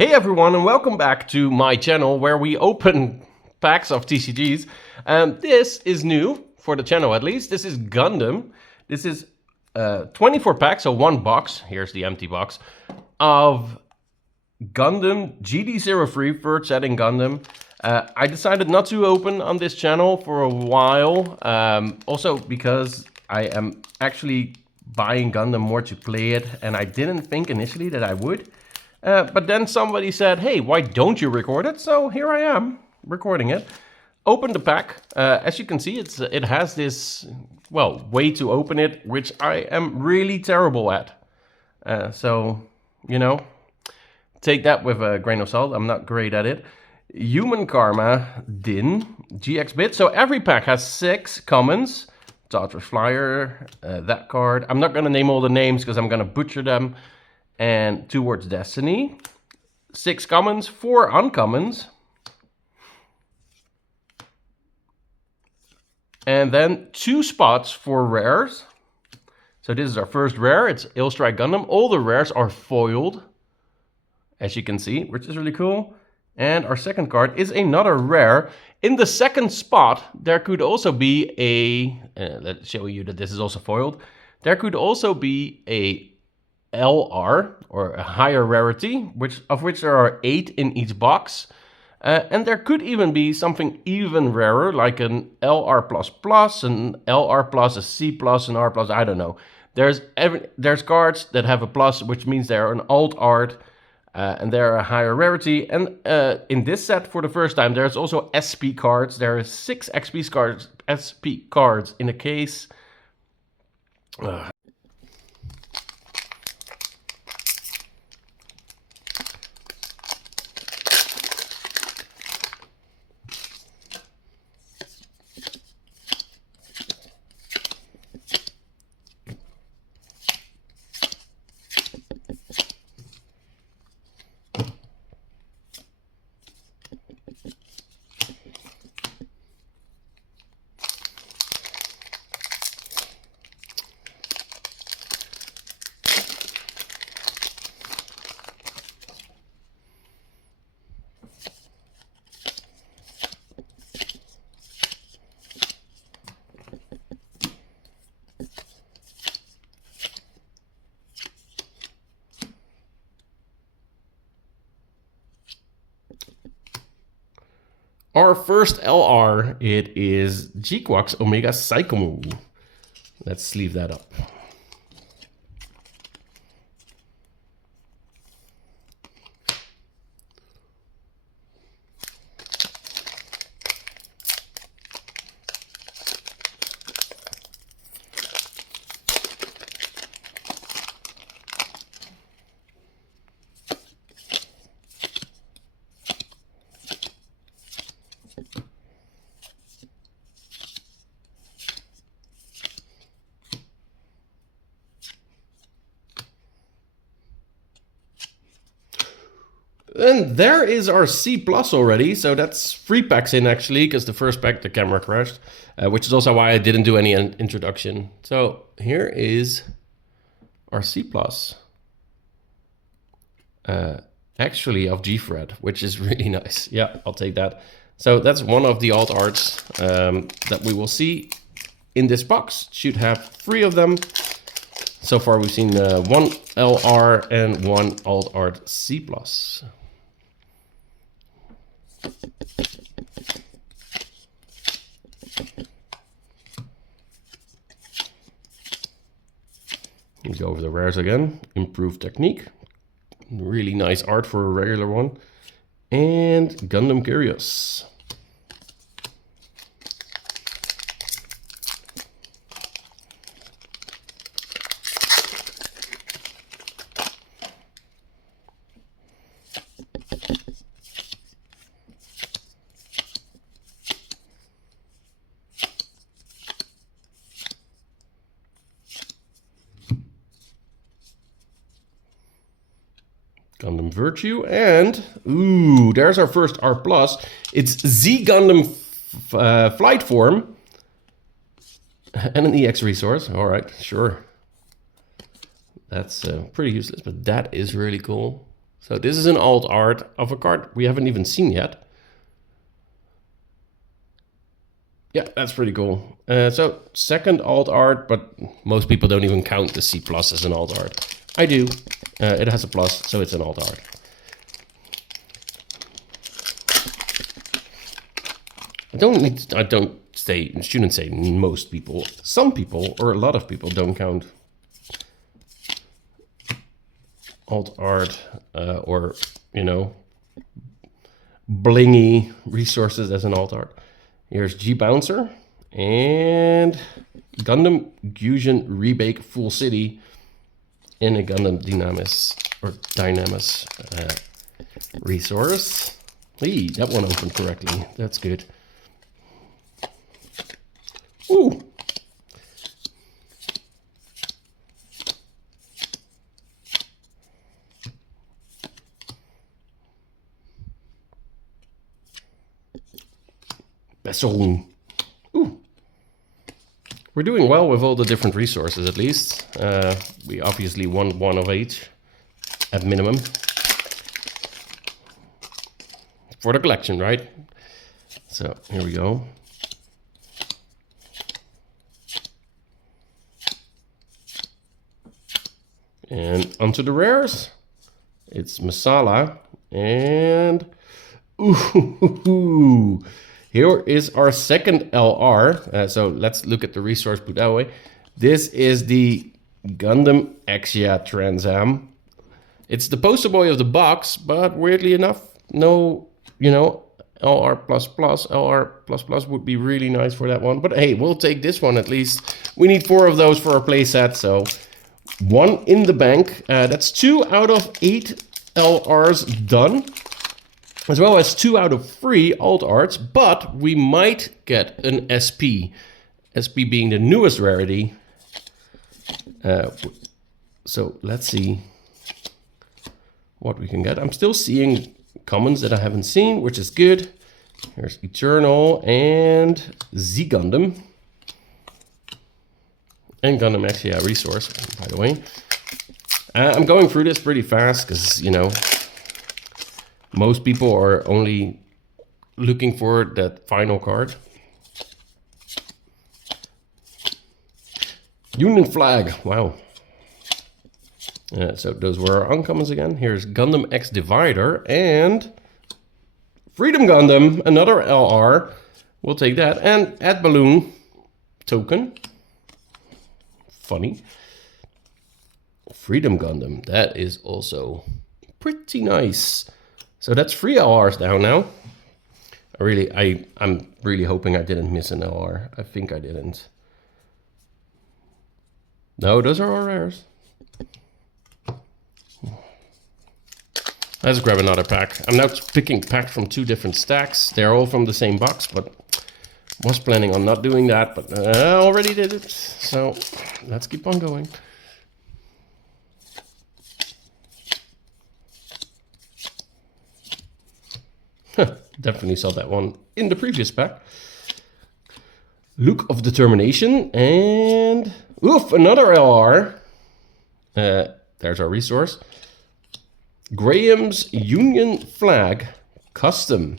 Hey everyone, and welcome back to my channel where we open packs of TCGs. This is new for the channel, at least. This is Gundam. This is 24 packs, so one box. Here's the empty box of Gundam GD03 third setting Gundam. I decided not to open on this channel for a while, also because I am actually buying Gundam more to play it, and I didn't think initially that I would. But then somebody said, hey, why don't you record it? So here I am, recording it. Open the pack. As you can see, it has this, well, way to open it, which I am really terrible at. So, you know, take that with a grain of salt. I'm not great at it. Human Karma, Din, GX Bit. So every pack has 6 commons. Tartarus Flyer, that card. I'm not going to name all the names because I'm going to butcher them. And Towards Destiny, 6 commons, 4 uncommons. And then 2 spots for rares. So this is our first rare, it's Illstrike Gundam. All the rares are foiled, as you can see, which is really cool. And our second card is another rare. In the second spot, there could also be a, let's show you that this is also foiled. There could also be a LR, or a higher rarity, of which there are 8 in each box. And there could even be something even rarer, like an LR++, an LR+, a C+, an R+, I don't know. There's cards that have a plus, which means they're an alt art, and they're a higher rarity. And in this set, for the first time, there's also SP cards. There are 6 SP cards in a case. Our first LR, it is G-Quax Omega Psychomu. Let's sleeve that up. And there is our C+ already, so that's 3 packs in actually, because the first pack the camera crashed, which is also why I didn't do any introduction. So here is our C+, actually of G-Fred, which is really nice. Yeah, I'll take that. So that's one of the alt arts that we will see in this box. Should have 3 of them. So far we've seen 1 LR and 1 alt art C+. We go over the rares again. Improved technique. Really nice art for a regular one. And Gundam Curious. Gundam Virtue, and ooh, there's our first R+. It's Z Gundam Flight Form, and an EX resource. All right, sure. That's pretty useless, but that is really cool. So this is an alt art of a card we haven't even seen yet. Yeah, that's pretty cool. So second alt art, but most people don't even count the C+ as an alt art. I do. It has a plus, so it's an alt art. Shouldn't say most people. Some people, or a lot of people, don't count alt art or, you know, blingy resources as an alt art. Here's G Bouncer and Gundam Fusion Rebake Full City in a Gundam Dynamis resource. Hey, that one opened correctly. That's good. Ooh. Besson. Ooh. We're doing well with all the different resources, at least. We obviously want one of each, at minimum. For the collection, right? So, here we go. And onto the rares. It's Masala and ooh, here is our second LR. So let's look at the resource put that way. This is the Gundam Exia Transam. It's the poster boy of the box, but weirdly enough, no, you know, LR++. LR++ would be really nice for that one. But hey, we'll take this one at least. We need 4 of those for our playset, so 1 in the bank. That's 2 out of 8 LRs done, as well as 2 out of 3 alt arts, but we might get an SP. SP being the newest rarity. So let's see what we can get. I'm still seeing commons that I haven't seen, which is good. Here's Eternal and Z Gundam. And Gundam Exia resource, by the way. I'm going through this pretty fast because, you know, most people are only looking for that final card. Union Flag, wow. So those were our uncommons again. Here's Gundam X Divider and Freedom Gundam, another LR. We'll take that. And Ad Balloon token. Funny. Freedom Gundam, that is also pretty nice. So that's 3 LRs down now. I'm really hoping I didn't miss an LR. I think I didn't. No, those are our rares. Let's grab another pack. I'm now picking packs from 2 different stacks. They're all from the same box, but was planning on not doing that, but I already did it. So let's keep on going. Definitely saw that one in the previous pack. Look of Determination and oof, another LR. There's our resource. Graham's Union Flag Custom.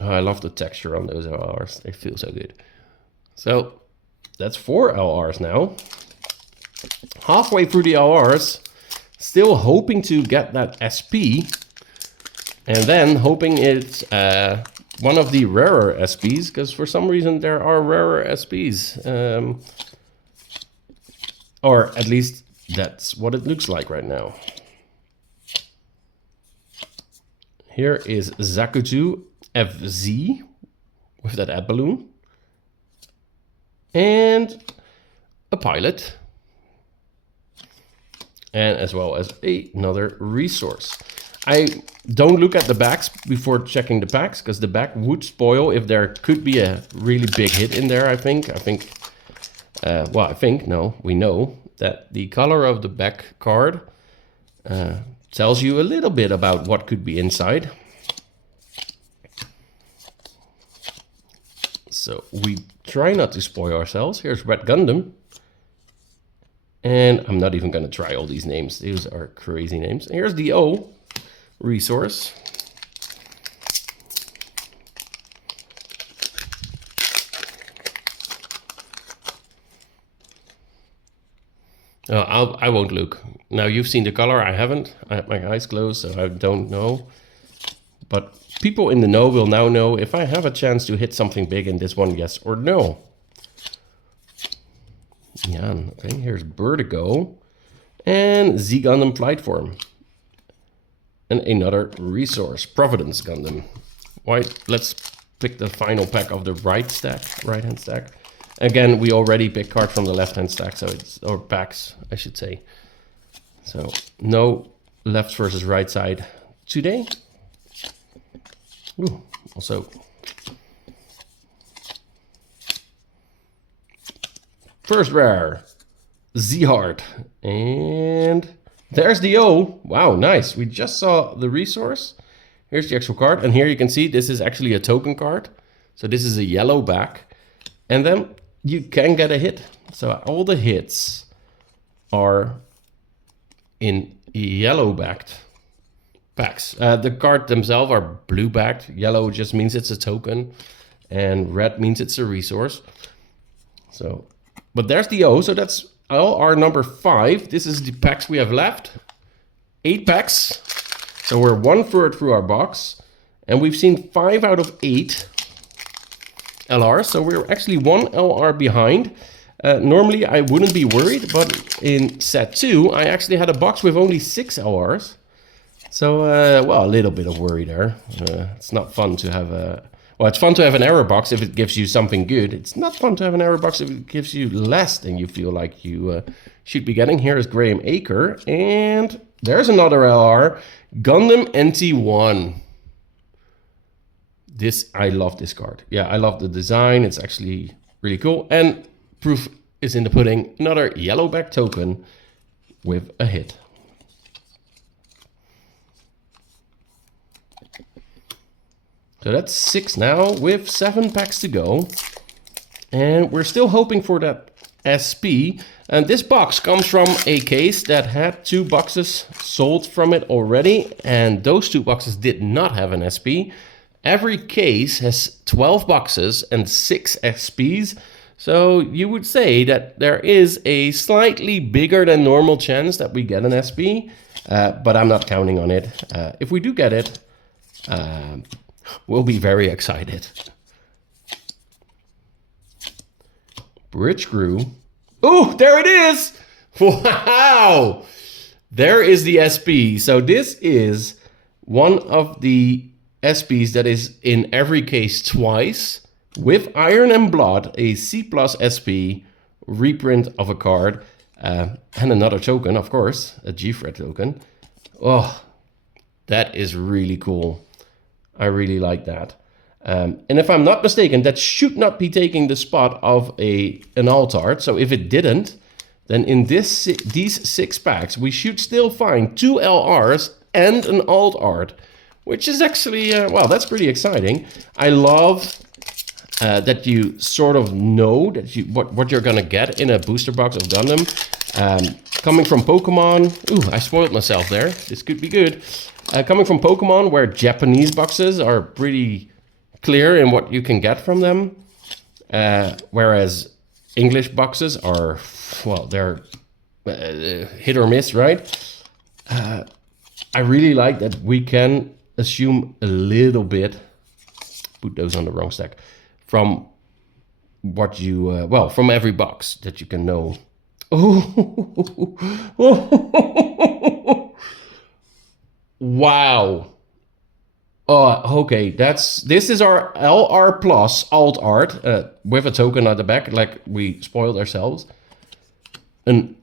Oh, I love the texture on those LRs. They feel so good. So that's 4 LRs now. Halfway through the LRs. Still hoping to get that SP. And then hoping it's one of the rarer SPs. Because for some reason there are rarer SPs. Or at least that's what it looks like right now. Here is Zakutu FZ with that ad balloon. And a pilot. And as well as another resource. I don't look at the backs before checking the packs, because the back would spoil if there could be a really big hit in there, I think. No, we know that the color of the back card tells you a little bit about what could be inside. So we try not to spoil ourselves. Here's Red Gundam. And I'm not even going to try all these names. These are crazy names. And here's the O. resource. I won't look. Now you've seen the color, I haven't. I have my eyes closed, so I don't know. But people in the know will now know if I have a chance to hit something big in this one, yes or no. Yeah, okay, here's Vertigo and Z Gundam Flight Form. And another resource, Providence Gundam. Let's pick the final pack of the right hand stack. Again, we already picked card from the left hand stack, so or packs, I should say. So no left versus right side today. Ooh, also first rare, Z-Heart, and there's the O. Wow, nice. We just saw the resource. Here's the actual card, and here you can see this is actually a token card. So this is a yellow back, and then you can get a hit. So all the hits are in yellow backed packs. The card themselves are blue backed. Yellow just means it's a token, and red means it's a resource. So, but there's the O. So that's LR number 5. This is the packs we have left. 8 packs. So we're 1/3 through our box, and we've seen 5 out of 8 LR. So we're actually 1 LR behind. Normally I wouldn't be worried, but in set 2, I actually had a box with only 6 LRs. So, well, a little bit of worry there. It's not fun to have a... Well, it's fun to have an error box if it gives you something good. It's not fun to have an error box if it gives you less than you feel like you should be getting. Here is Graham Aker, and there's another LR, Gundam NT1. I love this card. Yeah, I love the design. It's actually really cool. And proof is in the pudding. Another yellow back token with a hit. So that's 6 now with 7 packs to go. And we're still hoping for that SP. And this box comes from a case that had 2 boxes sold from it already. And those 2 boxes did not have an SP. Every case has 12 boxes and 6 SPs. So you would say that there is a slightly bigger than normal chance that we get an SP. But I'm not counting on it. If we do get it, we'll be very excited. Bridge Crew. Oh, there it is! Wow! There is the SP. So this is one of the SPs that is in every case twice, with Iron and Blood, a C+ SP reprint of a card, and another token, of course, a G-Fred token. Oh, that is really cool. I really like that. And if I'm not mistaken, that should not be taking the spot of an alt art. So if it didn't, then in these 6 packs, we should still find 2 LRs and an alt art, which is actually, well, that's pretty exciting. I love that you sort of know that what you're gonna get in a booster box of Gundam. Coming from Pokemon, ooh, I spoiled myself there. This could be good. Coming from Pokemon, where Japanese boxes are pretty clear in what you can get from them, whereas English boxes are, well, they're hit or miss, right? I really like that we can assume a little bit, put those on the wrong stack, from what you, well, from every box that you can know. Wow. Oh, okay. This is our LR plus alt art with a token at the back, like we spoiled ourselves. An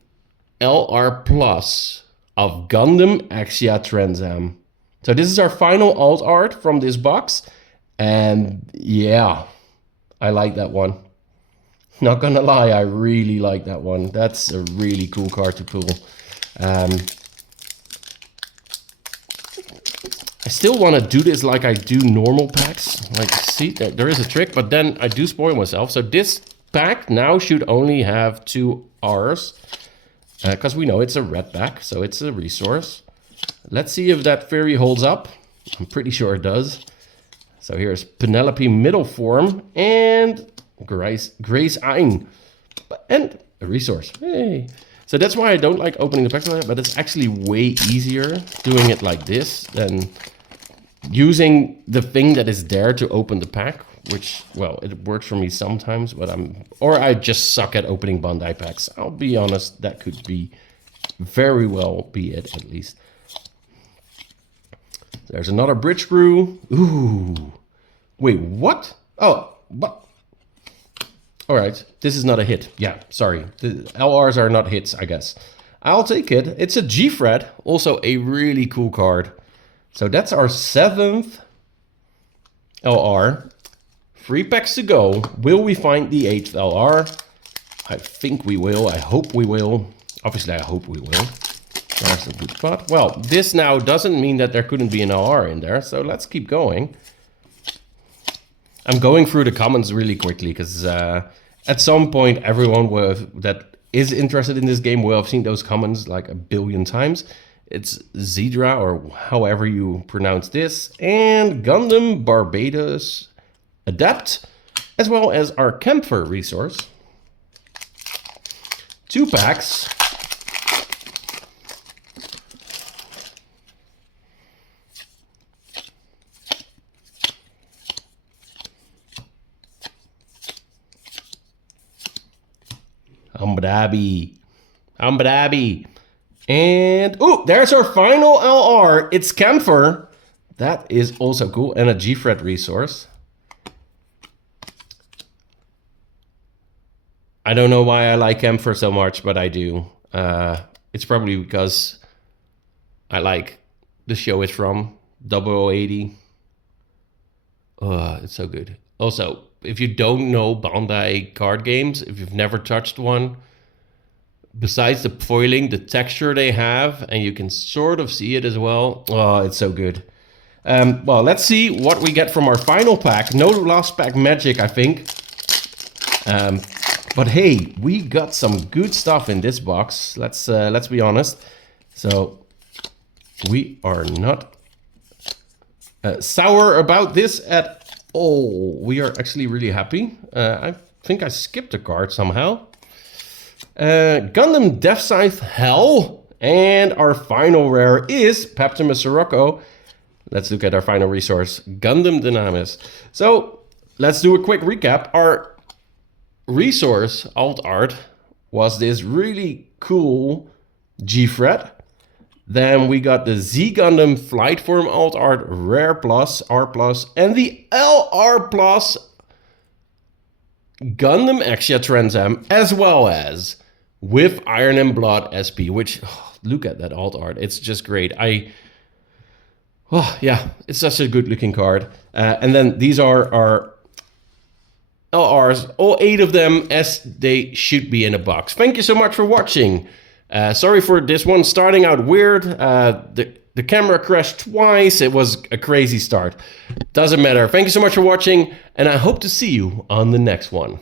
LR plus of Gundam Axia Transam. So this is our final alt art from this box, and yeah, I like that one. Not gonna lie, I really like that one. That's a really cool card to pull. I still want to do this like I do normal packs. Like, see, there is a trick, but then I do spoil myself. So this pack now should only have 2 Rs, because we know it's a red pack, so it's a resource. Let's see if that theory holds up. I'm pretty sure it does. So here's Penelope middle form and Grace Ein. And a resource. Hey. So that's why I don't like opening the packs like that, but it's actually way easier doing it like this than using the thing that is there to open the pack, which, well, it works for me sometimes, but I just suck at opening Bandai packs. I'll be honest, that could be very well be it, at least. There's another bridge crew. Ooh. Wait, what? Oh, what? All right, this is not a hit. Yeah, sorry. The LRs are not hits, I guess. I'll take it. It's a G-Fred, also a really cool card. So that's our 7th LR. 3 packs to go. Will we find the 8th LR? I think we will. I hope we will. Obviously, I hope we will. There's a good spot. Well, this now doesn't mean that there couldn't be an LR in there, so let's keep going. I'm going through the comments really quickly because at some point everyone that is interested in this game will have seen those comments like a billion times. It's Zedra, or however you pronounce this, and Gundam Barbados Adept, as well as our Camphor resource. 2 packs. Ambadabi. And, oh, there's our final LR. It's Camphor. That is also cool. And a G-Fred resource. I don't know why I like Camphor so much, but I do. It's probably because I like the show it's from. 0080. Oh, it's so good. Also, if you don't know Bandai card games, if you've never touched one, besides the foiling, the texture they have, and you can sort of see it as well. Oh, it's so good. Well, let's see what we get from our final pack. No last pack magic, I think. But hey, we got some good stuff in this box. Let's be honest. So we are not sour about this at all. We are actually really happy. I think I skipped a card somehow. Gundam Death Scythe Hell, and our final rare is Paptimus Sirocco. Let's look at our final resource, Gundam Dynamis. So let's do a quick recap. Our resource alt art was this really cool G-Fred. Then we got the Z Gundam Flight Form alt art Rare Plus, R Plus, and the LR Plus Gundam Exia Trans Am, as well as with Iron and Blood SP, which, oh, look at that alt art. It's just great. Oh yeah, it's such a good looking card. And then these are our LRs, all 8 of them as they should be in a box. Thank you so much for watching. Sorry for this one starting out weird. The camera crashed twice. It was a crazy start. Doesn't matter. Thank you so much for watching, and I hope to see you on the next one.